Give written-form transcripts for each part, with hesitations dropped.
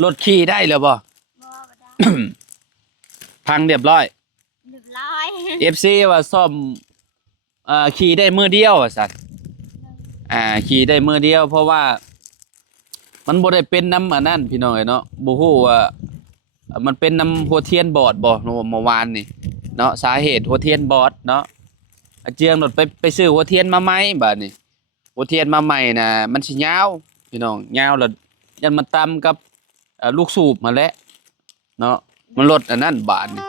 รถขี่ได้แล้วบ่ บ่ได้ พังเรียบร้อย เรียบร้อย FC ว่าซ่อมขี่ได้มือเดียวว่าซั่นขี่ได้มือเดียวเพราะว่ามันบ่ได้เป็นน้ำอันนั้นพี่น้องเนาะบ่ฮู้ว่ามันเป็นน้ำหัวเทียนบอดบ่เมื่อวานนี่เนาะสาเหตุหัวเทียนบอดเนาะอาเจียงรถไปซื้อหัวเทียนมาใหม่บัดนี้หัวเทียนมาใหม่น่ะมันสิยาวพี่น้องยาวแล้วยันมันต่ำกับลูกสูบมาแล้วเนาะมันลดอันนั้นบาดนี่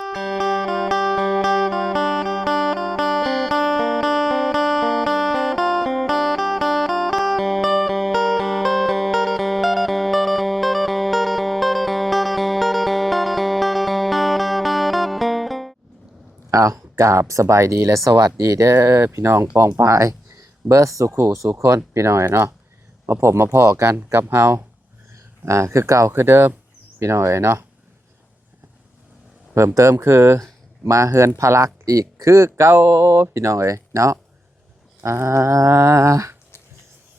อ้าวกราบสบายดีและสวัสดีเด้อพี่น้องปองปายเบิร์ดสุขุสุคนพี่น้องเนาะมาผมมาพอกันกับเฮาคือเก่าคือเดิมพี่น้องเนาะเพิ่มเติมคือมาเฮือนพลักอีกคือเก่าพี่น้องเนาะ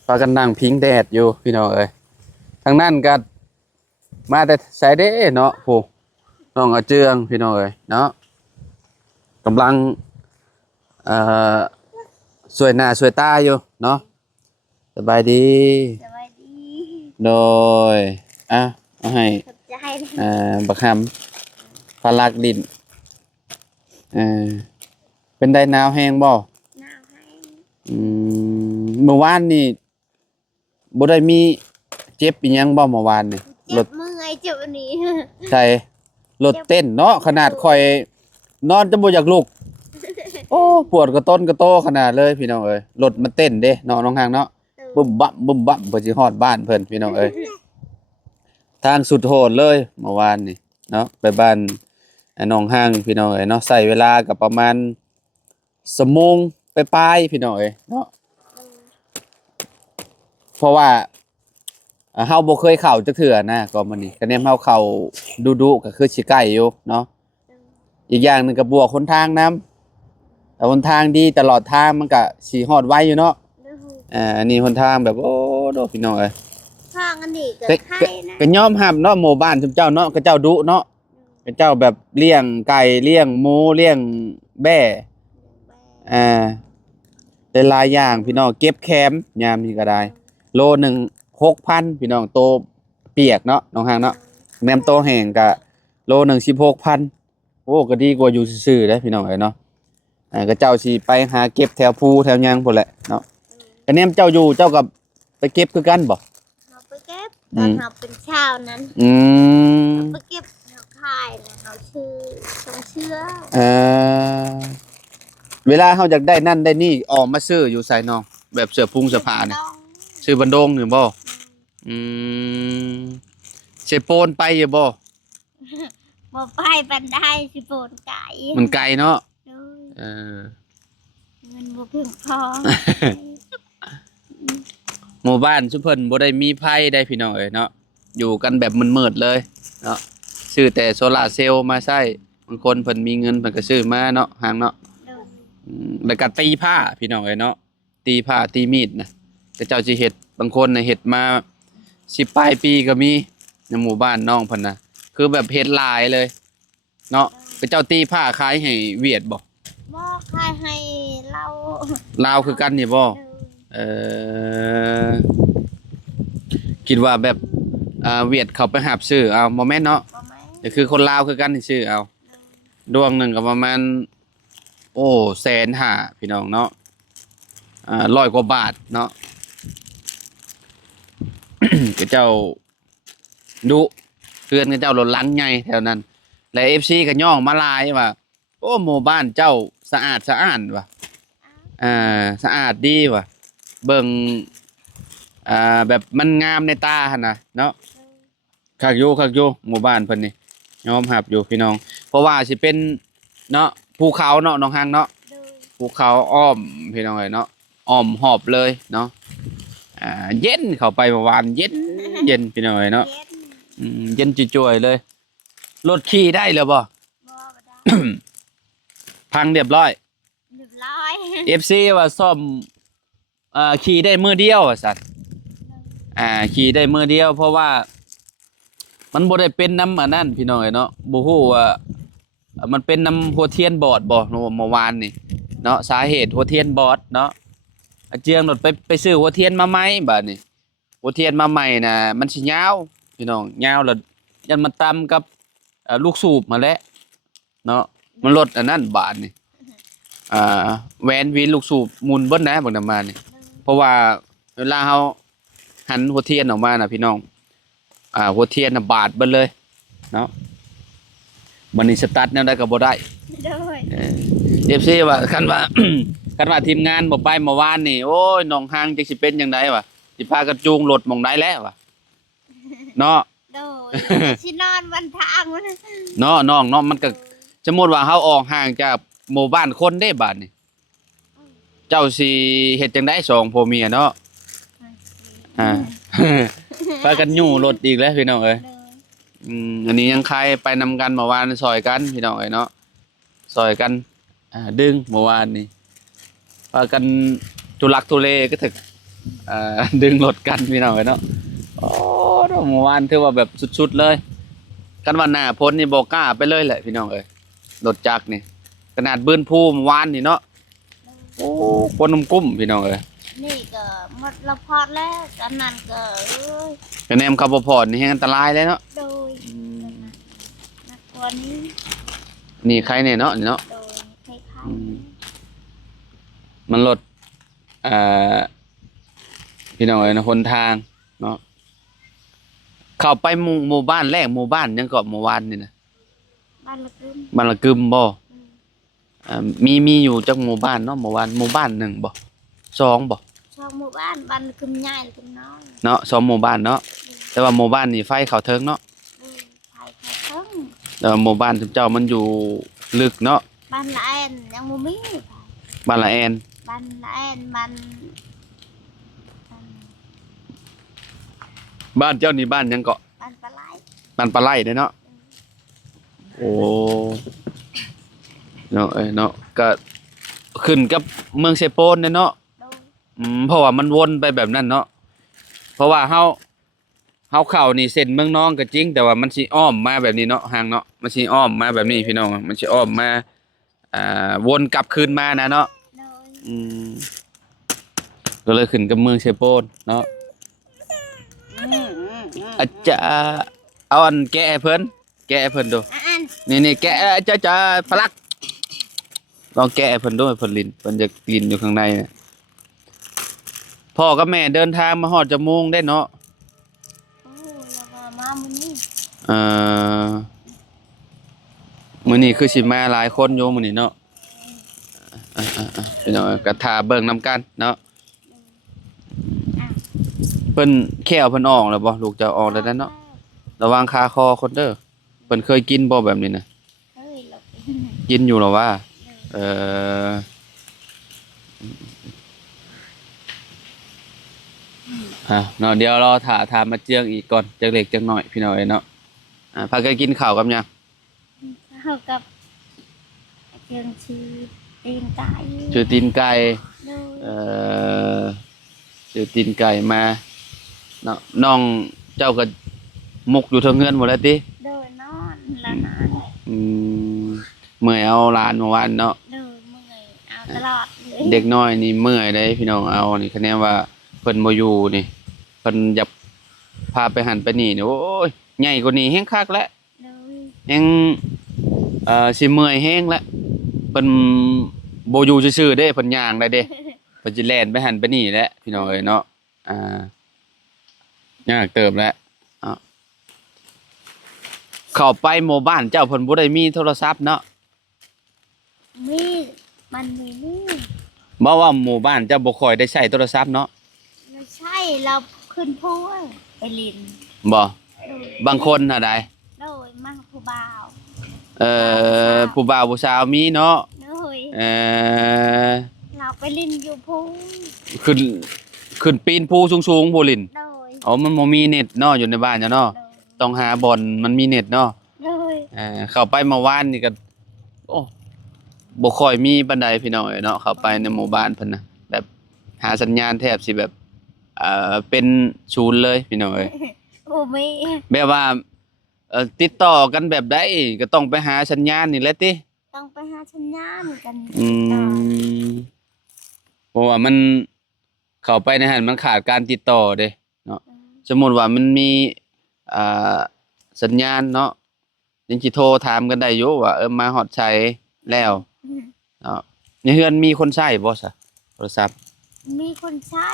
พากันนั่งพิงแดดอยู่พี่น้องทางนั้นก็มาแต่สายเด้เนาะผู้น้องอาเจืองพี่น้องเนาะกำลังสวยหน้าสวยตาอยู่เนาะสบายดี สวัสดี โดยเอาให้ขอบใจบักคำพลักดินเป็นได้หนาวแห้งบ่หนาวให้ เมื่อวานนี่บ่ได้มีเจ็บอีหยังบ่เมื่อวานนี่ร เจ็ ถ บมือไงเจ็บอันนี้ ใช่รถเต้นเนาะขนาดข่อยนอนจะบ่อยากลุกโอ้ปวดกระต้นกระโตขนาดเลยพี่น้องรถมันเต้นเด้เนาะน้องหางเนาะบึ้มบั่มบึ้มบั่มเพิ่นสิฮอดบ้านเพิ่นพี่น้องทางสุดโหดเลยเมื่อวานนี่เนาะไปบ้านน้องหางพี่น้องเนาะใช้เวลาก็ประมาณชั่วโมงปลายๆพี่น้องเนาะเพราะว่าเฮาบ่เคยเข้าจักเทื่อนะก็มื้อนี้คะแนนเฮาเข้าดุๆก็คือสิใกล้อยู่เนาะอีกอย่างหนึงก็บวกหนทางนํแต่หนทางดีตลอดทางมันก็สิฮอดไวอยู่เนาะอันนี้หนทางแบบโอ้โดพี่น้องทางอันนี้ก็ไข่นะ ก็ยอมรับเนาะหมู่บ้านซุมเจ้าเนาะก็เจ้าดุเนาะก็เจ้าแบบเลี้ยงไก่เลี้ยงหมูเลี้ยงแบ้หลายๆอย่างพี่น้องเก็บแคมยามนี้ก็ได้โลหนึ่ง 6,000พี่น้องโตเปียกเนาะน้องหางเนาะแม่มโตแห้งก็โลหนึ่ง 16,000โอ้ก็ดีกว่าอยู่ซื่อๆเด้พี่น้องเนาะก็เจ้าสิไปหาเก็บแถวภูแถวหยังพุ่นแหละเนาะก็แนมเจ้าอยู่เจ้าก็ไปเก็บคือกันบ่เราไปเก็บตอนเราเป็นชาวนั้นไปเก็บเราขายนะเราชื่อชงเชื่อเวลาเฮาอยากได้นั่นได้นี่ออกมาซื้ออยู่ไสน้องแบบเสื้อพุงเสื้อผ้านี่ซื้อบันดงนี่บ่เสโปนไปอยู่บ่บ่ไปบันไดสิโปนไก่มันไกลเนาะเงินบ่เพียงพอ หมู่บ้านชุมเพิ่นบ่ได้มีไผได้พี่น้องเนาะอยู่กันแบบมืดๆเลยเนาะซื้อแต่โซล่าร์เซลล์มาใช้บางคนเพิ่นมีเงินเพิ่นก็ซื้อมาเนาะห่างเนาะแล้วก็ตีผ้าพี่น้องเนาะตีผ้าตีมีดนะแต่เจ้าสิเฮ็ดบางคนน่ะเฮ็ดมา10ปลายปีก็มีในหมู่บ้านน้องเพิ่นน่ะคือแบบเฮ็ดหลายเลยเนาะก็เจ้าตีผ้าขายให้เวียดบ่ขายให้เราลาวคือกันนี่บ่คิดว่าแบบเวียดเขาไปหาบซื้อเอาบ่แม่นเนาะก็คือคนลาวคือกันที่ซื้อเอาดวงหนึงก็ประมาณ150,000พี่น้องเนาะ100 กว่าบาทเนาะ ก็เจ้าดุเพื่อนก็เจ้ารถลังใหญ่แถวนั้นและ FC ก็ย่องมาหลายว่าโอ้หมู่บ้านเจ้าสะอาดสะอ้านว่ะสะอาดดีว่ะเบิ่งแบบมันงามในตาหั่นน่ะเนาะคักอยู่หมู่บ้านเพิ่นนี่ยอมรับอยู่พี่น้องเพราะว่าสิเป็นเนาะภูเขาเนาะน้องหางเนาะภูเขาอ้อมพี่น้องเนาะอ้อมหอบเลยเนาะเย็นเข้าไปเมื่อวานเย็นพี่น้องเนาะเย็นจ่วยๆเลยรถขี่ได้แล้วบ่ พังเรียบร้อย FC ว่าซ่อมขี่ได้มือเดียวว่าซั่นขี่ได้มือเดียวเพราะว่า มันบ่ได้เป็นน้ำอันนั้นพี่น้องเอ้ยเนาะบ่ฮู้ว่ามันเป็นน้ำหัวเทียนบอดบ่เมื่อวานนี่เนาะสาเหตุหัวเทียนบอดเนาะอาเจียงรถไปซื้อหัวเทียนมาใหม่บัดนี้หัวเทียนมาใหม่น่ะมันสิยาวพี่น้องยาวแล้วยันมันต่ำกับลูกสูบมาแล้วเนาะมันลดอันนั้นบาดนี่แหวนวีนลูกสูบหมุนเบิดนะบักนำมานี่เพราะว่าเวลาเฮาหันหัวเทียนออกมาน่ะพี่น้องหัวเทียนน่ะบาดเบิดเลยเนาะบัดนี้สตาร์ทแนวใดก็บ่ได้ โดย FC ว่าคันว่า คันว่าทีมงานบ่ไปเมื่อวานนี่โอ้ยหนองหางจักสิเป็นจังไดวะสิพากันจูงรถหม่องใดแล้ววะเนาะ โดยสินอนวันทางมัน เนาะน้องเนาะมันก็สมมุติว่าเฮาออกห่างจากหมู่บ้านคนเด้บัดนี้เจ้าสิเฮ็ดจังได๋สองผัวเมียเนาะอ่า พากันยู่รถอีกแล้วพี่น้องเอ้ย โดย อันนี้ยังใครไปนำกันเมื่อวานซอยกันพี่น้องเอ้ยเนาะซอยกันดึงเมื่อวานนี่พากันทุลักทุเลก็ถึกดึงรถกันพี่น้องเอ้ยเนาะโอ้เมื่อวานถือว่าแบบสุดๆเลยกันว่าหน้าพ้นนี่บ่กล้าไปเลยแหละพี่น้องเอ้ยรถจักรนี่ขนาดบื้นภูเมื่อวานนี่เนาะโอ้คนนุ่มกุ้มพี่น้องเอ้ย นี่ก็หมดละพอดแล้วกันนั่นก็เอ้ย คะแนนขับบ่พอนี่แฮงอันตรายเลยเนาะ โดยนักกว่านี้ นี่ใครเนี่ยเนาะนี่เนาะ โดยใคร มันลดพี่น้องเอ้ยนะหนทางเนาะเข้าไปหมู่บ้านแรกหมู่บ้านยังก็เมื่อวานนี่นะ บ้านละกึม บ้านละกึมบ่มีอยู่จักหมู่บ้านเนาะเมื่อวานหมู่บ้านหนึ่งบ่สองบ่ ชอบหมู่บ้านบ้านละกึมใหญ่ละกึมน้อย เนาะสองหมู่บ้านเนาะแต่ว่าหมู่บ้านนี่ไฟเข้าเทิงเนาะ ไทยไทยทั้ง แต่ว่าหมู่บ้านทุกเจ้ามันอยู่ลึกเนาะ บ้านละแอนยังบ่มี บ้านละแอน บ้านละแอนมัน บ้านเจ้านี่บ้านยังเกาะ บ้านปลาไหล บ้านปลาไหลเด้อเนาะโอ้เนาะเนาะก็ขึ้นกับเมืองเซโปนเด้อเนาะ โดย เพราะว่ามันวนไปแบบนั้นเนาะเพราะว่าเฮาเข้านี่เส้นเมืองน้องก็จริงแต่ว่ามันสิอ้อมมาแบบนี้เนาะห่างเนาะมันสิอ้อมมาแบบนี้พี่น้องมันสิอ้อมมาวนกลับคืนมานะเนาะ โดย ก็เลยขึ้นกับเมืองเชโปนเนาะอาจจะเอาอันแกะให้เพิ่นดู อัน นี่แกะจะพลักลองแกะให้เพิ่นดูให้เพิ่นลิ้นเพิ่นจะลิ้นอยู่ข้างในเนี่ยพ่อกับแม่เดินทางมาฮอดจะมุ่งได้เนาะ โอ้แล้วก็มามื้อนี้ เอ่อมื้อนี้คือสิมาหลายคนอยู่มื้อนี้เนาะพี่น้องก็ท่าเบิ่งนํกันเนาะเพิ่นแค่เอาเพิ่นออกแล้วบ่ลูกจะออกแล้วนั่นเนาะระวังคาคอคนเด้อเพิ่นเคยกินบ่แบบนี้นะ เฮ้ยเรา กินอยู่เหรอวะเออเนาะเดี๋ยวรอถามมาเจียงอีกก่อนจักเล็กจักน้อยพี่น้องเอ้ยเนาะพากันกินข้าวกับหยัง เข้ากับเจียงชีตีนไก่ ชื่อตีนไก่ โดย ชื่อตีนไก่มาเนาะน้องเจ้าก็มุกอยู่เทิงเฮือนหมดแล้วติ โดยนอนละนาน เมื่อยเอาหลานเมื่อวานเนาะ โดยเมื่อยเอาตลอดเลย เด็กน้อยนี่เมื่อยได้พี่น้องเอานี่คะแนนว่าเพิ่นบ่อยู่นี่เพิ่นอยากพาไปหันไปนี่โอ้ยใหญ่กว่านี้แฮงคักแล้ว โดย แฮงสิเมื่อยแฮงแล้วเพิ่นบ่อยู่ซื่อๆเด้เพิ่นย่างได้เด้เพิ่นสิแล่นไปหันไปนี่แหละพี่น้องเอ้ยเนาะยากเติบแล้วเข้าไปหมู่บ้านเจ้าเพิ่นบ่ได้มีโทรศัพท์เนาะ มีมันมีนี่ บ่ว่าหมู่บ้านเจ้าบ่ค่อยได้ใช้โทรศัพท์เนาะ ไม่ใช่เราขึ้นพูไปลิน บ่ โดย บางคนน่ะได้ โดยมั่งผู้บ่าว ผู้บ่าวผู้สาวมีเนาะ โดย เรา ไปลินอยู่พู ขึ้นปีนภูสูงๆบ่ลิน โดย อ๋อมันบ่มีเน็ตเนาะอยู่ในบ้านจ้ะเนาะ โดย ต้องหาบ่อนมันมีเน็ตเนาะ โดย เข้าไปเมื่อวานนี่ก็โอ้บ่ค่อยมีปานใดพี่น้องเอ้ยเนาะเข้าไปในหมู่บ้านเพิ่นน่ะแบบหาสัญญาณแทบสิแบบเป็นศูนย์เลยพี่น้องเอ้ย โอ้ไม่ แบบว่า ติดต่อกันแบบใดก็ต้องไปหาสัญญาณนี่แหละติ ต้องไปหาสัญญาณกัน อืมเพราะว่ามันเข้าไปในหันมันขาดการติดต่อเด้เนาะสมมุติว่ามันมีอ่าสัญญาณเนาะยังสิโทรถามกันได้อยู่ว่ามาฮอดไสแล้วเนาะในเฮือนมีคนใช้บ่ซะโทรศัพท์ มีคนใช้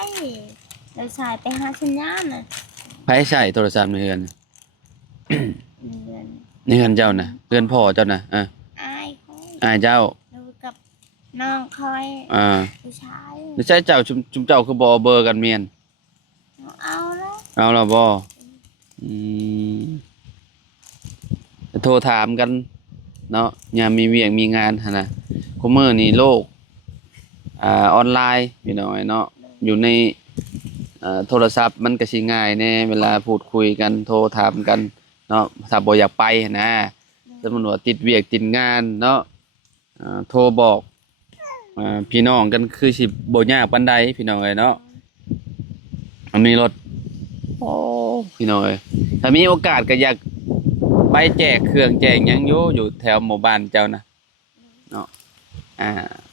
เราใช้ไปหาสัญญาณน่ะ ไผใช้โทรศัพท์ในเฮือน เดือน ในเฮือนเจ้าน่ะเฮือนพ่อเจ้าน่ะอายคอย อ้ายเจ้า ดูกับน้องคอย อ่า ผู้ชาย ไม่ใช่เจ้าชุมเจ้าคือบ่เอาเบอร์กันเมียน เอาแล้ว เอาล่ะบ่อืมโทรถามกันเนาะยามมีเวียกมีงานหั่นน่ะคุมื้อนี้โลกออนไลน์พี่น้อยเนาะอยู่ในโทรศัพท์มันก็สิง่ายแน่เวลาพูดคุยกันโทรถามกันเนาะถ้าบ่อยากไปหั้นนะสมมุติว่าติดเวียกติดงานเนาะโทรบอกพี่น้องกันคือสิบ่ยากปานใดพี่น้องเอ้ยเนาะอันนี้รถโอ้พี่น้องเอ้ยถ้ามีโอกาสก็อยากไปแจกเครื่องแจกหยังอยู่แถวหมู่บ้านเจ้านะเนาะ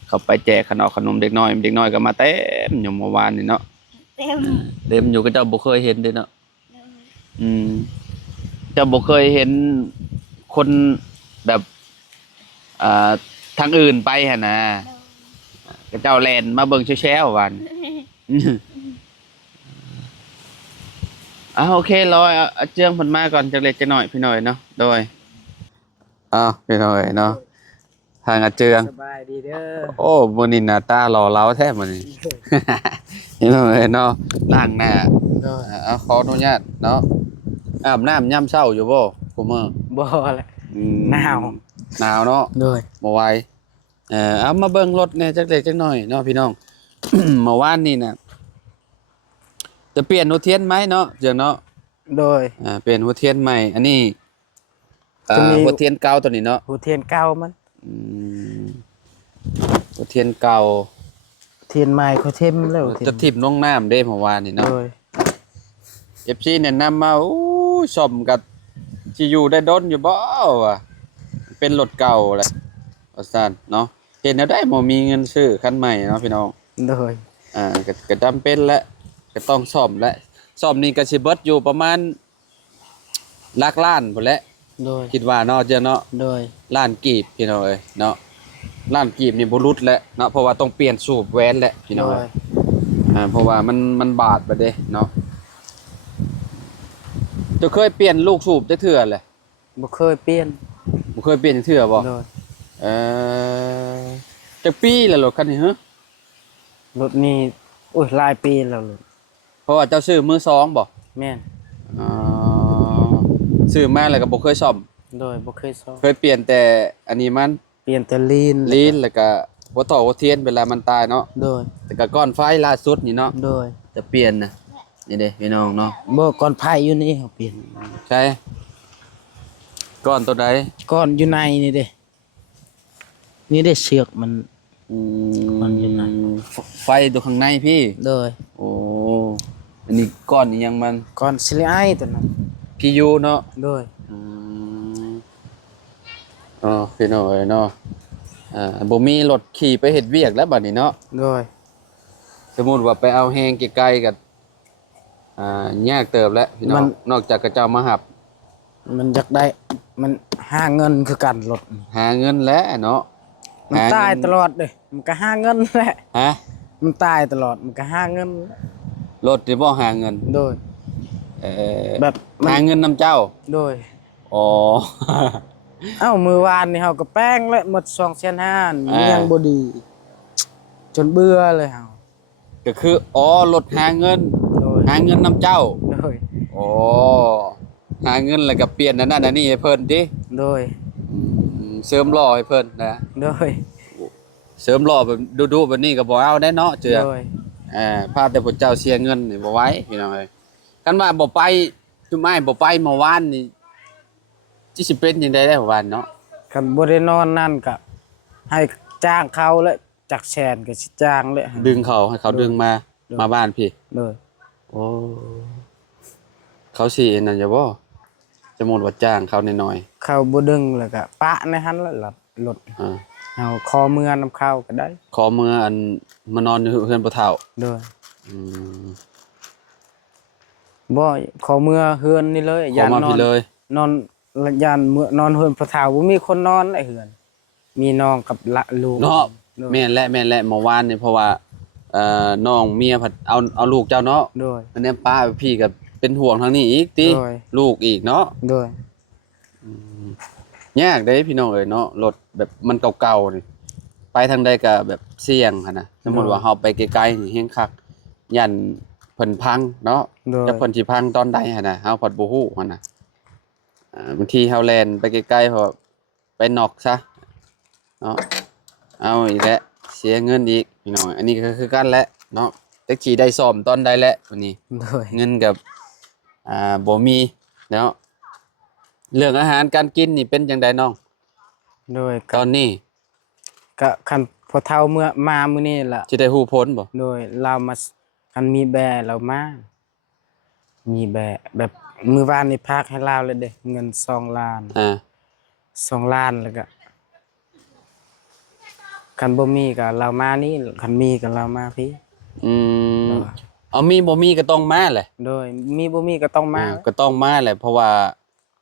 เขาไปแจกขนมเด็กน้อยก็มาเต็มอยู่เมื่อวานนี่เนาะ เต็ม เต็มอยู่ก็เจ้าบ่เคยเห็นเด้เนาะอืมเจ้าบ่เคยเห็นคนแบบอ่าทางอื่นไปหั่นน่ะก็เจ้าแล่นมาเบิ่งแชวๆวันโอเครอเอาเจืองเพิ่นมาก่อนจักเล็กจักน้อยพี่น้อยเนาะโดยพี่น้อยเนาะทางอาเจือง สบายดีเด้อ โอ้มื้อนี้หน้าตาหล่อเหลาแท้มื้อนี้ พี่น้อยเนาะล้างหน้า เด้อ ขออนุญาตเนาะอาบน้ำยามเช้าอยู่บ่คุมื้อ บ่แหละ อืม หนาว หนาวเนาะ เด้อ บ่ไหวเอามาเบิ่งรถแหน่จักเล็กจักน้อยเนาะพี่น้อง เมื่อวานนี่น่ะจะเปลี่ยนหัวเทียนไหมเนาะเจังเนาะ โดย เปลี่ยนหัวเทียนใหม่ อันนี้จะมี หัวเทียนเก่าตัวนี้เนาะ หูเทียนเก่ามัน อืมหัวเทียนเก่า เทียนใหม่เขาเทมแล้วเทียน จะทิ่มลงน้ำเด้เมื่อวานนี่เนาะ โดย FC แนะนำมาโอ้ยซ่อมกับสิอยู่ได้ดนอยู่บ่วะเป็นรถเก่าแหละว่าซั่นเนาะเฮ็ดแนวใดบ่มีเงินซื้อคันใหม่เนาะพี่น้อง โดย ก็จำเป็นและก็ต้องซ่อมและซ่อมนี่ก็สิเบิดอยู่ประมาณหลักล้านพุ่นแหละ โดย คิดว่าเนาะเจ้าเนาะ โดย ล้านกีบพี่น้องเอ้ยเนาะล้านกีบนี่บ่รุดแล้วเนาะเพราะว่าต้องเปลี่ยนสูบแหวนแล้วพี่น้อง โด เอ้ ย ยเพราะว่ามันบาดไปเด้เนาะเจะเคยเปลี่ยนลูกสูบจักเทื่อแหละ บ่เคยเปลี่ยน บ่เคยเปลี่ยนจักเทื่อบ่ โดย เอ่อจักปีแล้วรถคันนี้ฮะ รถนี้โอ้ยหลายปีแล้วลูก เพราะว่าเจ้าซื้อมือสองบ่ แม่น อ๋อซื้อมาแล้วก็บ่เคยซ่อม โดยบ่เคยซ้อม เคยเปลี่ยนแต่อันนี้มัน เปลี่ยนแต่ลีน ลีนแล้วก็หัวต่อหัวเทียนเวลามันตายเนาะ โดย แต่ก็ก้อนไฟล่าสุดนี่เนาะ โดย จะเปลี่ยนนะนี่เด้พี่น้องเนาะ บ่ก่อนไผอยู่นี่เขาเปลี่ยน ใช่ก้อนตัวใด ก่อนอยู่ในนี่เด้นี่ได้เชือกมัน อืม ก้อนอยู่ไหน ไฟตัวข้างในพี่ โดย โอ้อันนี้ก้อนนี้ยังมัน ก่อนสิไลไอตัวนั้น PU เนาะ โดย อืมพี่น้องเอ้ยเนาะบ่มีรถขี่ไปเฮ็ดเวียกแล้วบัดนี้เนาะ โดย สมมุติว่าไปเอาแฮงไกลๆกับยากเติบแล้วพี่น้องนอกจากกระเจ้ามาหับ มันอยากได้มันหาเงินคือกันรถ หาเงินแล้วเนาะ มัน หเงิ ตายตลอดเลยมันก็หาเงินแหละ ฮะ มันตายตลอดมันก็หาเงิน รถที่บ่หาเงิน โดย แบบมัน หาเงินนำเจ้า โดย อ๋อ เอ้ามือวานนี่เฮาก็แป้งและหมด2,500,000มันยังบ่ดี จนเบื่อเลยเฮา ก็คือรถหาเงิน โดย หาเงินนำเจ้า โดย อ๋อหาเงินแล้วก็เปลี่ยนอันนั้นอันนี้ให้เพิ่นติ โดย เสริมหล่อให้เพิ่นนะ โดย เสริมหล่อแบบดุๆแบบนี้ก็บ่เอาได้เนาะเจือ โดย พาแต่พระเจ้าเสียเงินนี่บ่ไหวพี่น้องเอ้ยคันว่าบ่ไปจุมอ้ายบ่ไปเมื่อวานนี่สิเป็นจังได๋ได้เมื่อวานเนาะ คันบ่ได้นอนนั่นก็ให้จ้างเขาและจักแสนก็สิจ้างเลย ดึงเขาให้เขาดึงมา โดย มาบ้านพี่ โดย โอ้เขาสินั่นอย่าบ่ สมมุติว่าจ้างเขาน้อย เขาบ่ดึงแล้วก็ปะในหันแล้วรถ ๆอ่า เอาคอเมือนำเข้าก็ได้ ขอเมื่ออันมานอนอยู่เฮือนพ่อเฒ่า โดย อืม บ่ขอเมื่อเฮือนนี่เลย ขอมาพี่เลย นอนยานเมื่อนอนเฮือนพระเฒ่าบ่มีคนนอนไอ้เฮือน มีน้องกับละลูก เนาะ โดย แม่นและเมื่อวานนี่เพราะว่าน้องเมียผัดเอาลูกเจ้าเนาะ โดย อันเนี้ยป้าพี่ก็เป็นห่วงทางนี้อีกติ โดย ลูกอีกเนาะ โดย ยากเด้พี่น้องเอ้ยเนาะรถแบบมันเก่าๆนี่ไปทางใดก็แบบเสี่ยงหั่นน่ะสมมุติว่าเฮาไปไกลๆนี่แฮงคักยันเพิ่นพังเนาะ โดย จะเพิ่นสิพังตอนใดหั่นน่ะเฮาพอดบ่ฮู้หั่นน่ะบางทีเฮาแล่นไปไกลๆพอไปนอกซะเนาะเอาอีกแล้วเสียเงินอีกพี่น้องอันนี้ก็คือกันแหละเนาะแท็กซี่ได้ซ่อมตอนใดแหละวันนี้ โดย เงินกับบ่มีเนาะเรื่องอาหารการกินนี่เป็นจังไดน้อง โดย ตอนนี้ ก็คันพอเฒ่าเมื่อมามื้อนี้ล่ะ สิได้ฮู้ผลบ่ โดยเรามาคันมีแบเรามามีแบแบบมื้อวานนี่พากให้ลาวเลยเด้เงิน2 ล้าน 2 ล้านแล้วก็คันบ่มีก็เรามานี่คันมีก็เรามาพี่ อืมเอามีบ่มีก็ต้องมาแหละ โดยมีบ่มีก็ต้องมา ก็ต้องมาแหละเพราะว่า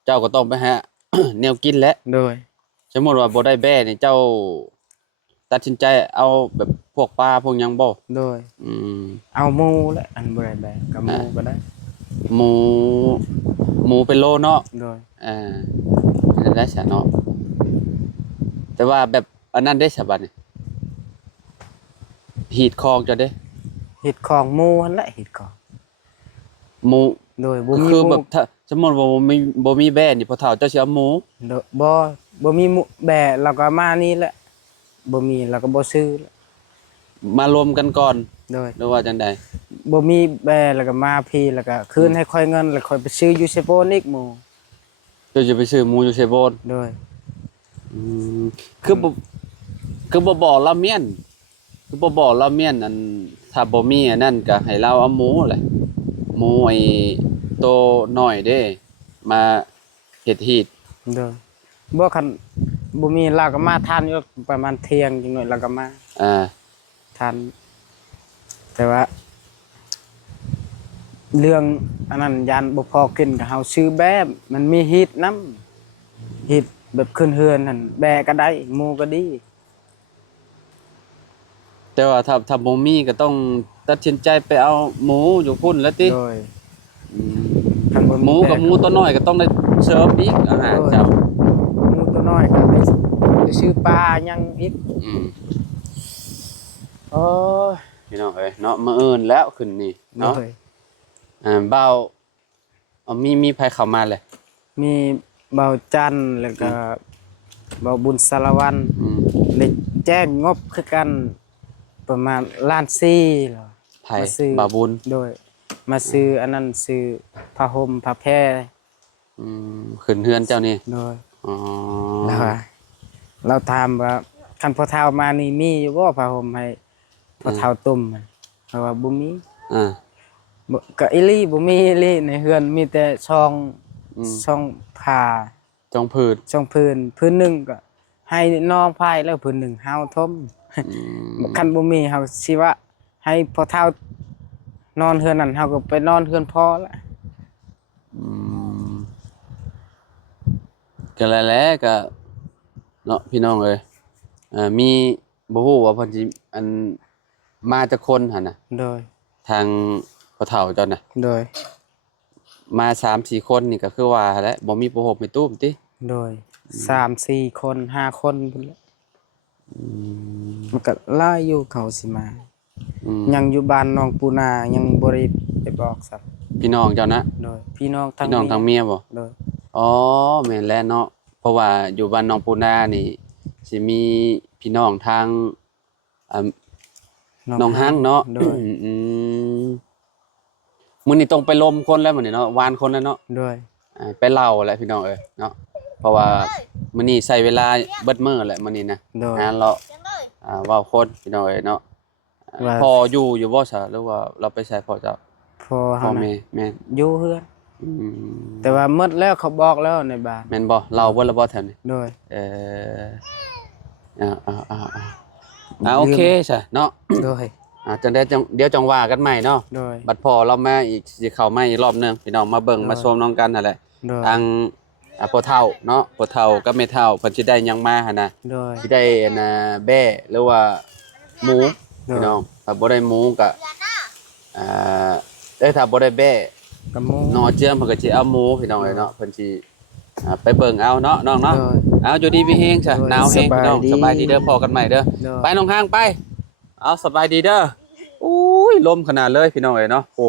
เจ้าก็ต้องไปหา แนวกินแหละ โดย สมมุติว่าบ่ได้แบ้นี่เจ้าตัดสินใจเอาแบบพวกปลาพวกหยังบ่ โดย อืม เอาหมูแหละอันบ่ได้แบกับหมูก็ได้ หมูหมูเป็นโลเนาะ โดย นั่นแหละซะเนาะแต่ว่าแบบอันนั้นได้ซะบัดนี่หีดคองจะเด้ เฮ็ดของหมูหั่นแหละเฮ็ดของ หมู โดยบ่มี คือ หมู แบบถ้าสมมุติว่าบ่มีแบ้นี่พ่อเฒ่าเจ้าสิเอาหมู โดยบ่มีหมูแบเราก็มานี่แหละบ่มีเราก็บ่ซื้อแล้ว มารวมกันก่อน โดย หรือว่าจังใด บ่มีแบแล้วก็มาพี่แล้วก็คืนให้ค่อยเงินแล้วค่อยไปซื้ออยู่เซโปนอีกหมู เจ้าจะไปซื้อหมูอยู่ไสโบน โดย อืมคือบ่บอกเราเมียนคือบ่บอกเราเมียนอันถ้าบ่มีอันนั้นก็ให้เราเอาหมูแหละหมูไอ้โตน้อยเด้ มาเฮ็ดฮีด โดยบ่คันบ่มีเราก็มาทานอยู่ประมาณเที่ยงจังหน่อยเราก็มา อ่า ทานแต่ว่า เรื่องอันนั้นยันบ่พอกินก็เฮาซื้อแบบมันมีฮีตนำฮีตแบบขึ้นเฮือนนั่นแบก็ได้หมูก็ดี แต่ว่าถ้าบ่มีก็ต้องตัดสินใจไปเอาหมูอยู่พุ่นแล้วติ โดย อืม คันบ่ หมูกับหมูตัวน้อยก็ต้องได้เสิร์ฟอีกอาหารเจ้า หมูตัวน้อยก็ได้ซื้อปลายังอีก อืม โอ้ย พี่น้องเอ้ยเนาะมื้ออื่นแล้วขึ้นนี่ โด เนาะ ย เบามีไผเข้ามาเลย มีเบาจันทร์แล้วก็เบาบุญสารวัน อืม ได้แจ้งงบคือกันประมาณล้านสี่เหรอ ไผ มาซื้อ บาบุญ โดย มาซื้ออันนั้นซื้อผ้าห่มผ้าแพร ขึ้นเฮือนเจ้านี่ โดย อ๋อ แล้วว่าเราถามว่าคันพ่อเฒ่ามานี่มีอยู่บ่ผ้าห่มให้พ่อเฒ่าตุ่มเพราะว่าบ่มี อ่า บ่ก็อีหลีบ่มีอีหลีในเฮือนมีแต่ช่อง อืม ช่องผ้า จองผืด ช่องพื้นหนึงก็ให้น้องพายแล้วพื้นหนึงเฮาทม อืม คันบ่มีเฮาสิว่าให้พ่อเฒ่านอนเฮือนนั่นเฮาก็ไปนอนเฮือนพ่อละ อืมก็แล้วแหละก็เนาะพี่น้องเอ้ยมีบ่ฮู้ว่าเพิ่นสิอันมาจากคนหั่นน่ะ โดย ทางพ่อเฒ่าเจ้าน่ะ โดย มา 3-4 คนนี่ก็คือว่าแหละบ่มีประหบไม่ตุ้มติ โดย3-4 คน5 คนพุ่นแหละ อืม มันก็หลายอยู่เขาสิมา อืม ยังอยู่บ้านน้องปูนายังบ่ได้ไปบอกซัก พี่น้องเจ้านะ โดยพี่น้องทั้ง พี่น้องทางเมียบ่ โดย อ๋อแม่นแล้วเนาะเพราะว่าอยู่บ้านน้องปูนานี่สิมีพี่น้องทางอ่าน้องฮั่งเนาะ โดย อืมมื้อนี้ต้องไปลมคนแล้วมื้อนี้เนาะวานคนแล้วเนาะ โดย ไปเล่าแหละพี่น้องเอ้ยเนาะเพราะว่ามื้อนี้ใช้เวลาเบิดมื้อแหละมื้อนี้นะ โดย งานเลาะ จังเลย เว้าคนพี่น้องเอ้ยเนาะ ว่า พออยู่บ่ซะหรือว่าเราไปใช้พอเจ้า พอ พ่อ เฮานะ แม่แม่น อยู่เฮือน อืม แต่ว่าหมดแล้วเขาบอกแล้วในบ้าน แม่นบ่เราบ่ละบ่แถวนี้ โดย เออโอเคใช่เนาะ โดย จังได้จังเดี๋ยวจังว่ากันใหม่เนาะ โดย บัดพอเรามาอีกสิเข้ามาอีกรอบหนึงพี่น้องมาเบิ่งมาชมน้องกันนั่นแหละ โดย ทางพ่อเฒ่าเนาะพ่อเฒ่ากับแม่เฒ่าเพิ่นสิได้หยังมาหั่นน่ะ โดย สิได้อันน่ะแบ้หรือว่าหมู โดย พี่น้องถ้าบ่ได้หมูก็ถ้าบ่ได้แบ้ กระมู นอเจือมเพิ่นก็สิเอาหมูพี่น้องเอ้ยเนาะเพิ่นสิไปเบิ่งเอาเนาะน้องเนาะ โดย เอาอยู่ดีมีแฮงจ้ะ โดย หนาวแฮงพี่น้อง ส ส บา บาย ย ดี ดีเด้อพอกันใหม่เด้อ โดย ไปน้องห้างไปเอาสบายดีเด้ออุ้ยลมขนาดเลยพี่น้องเอ้ยเนาะโอ้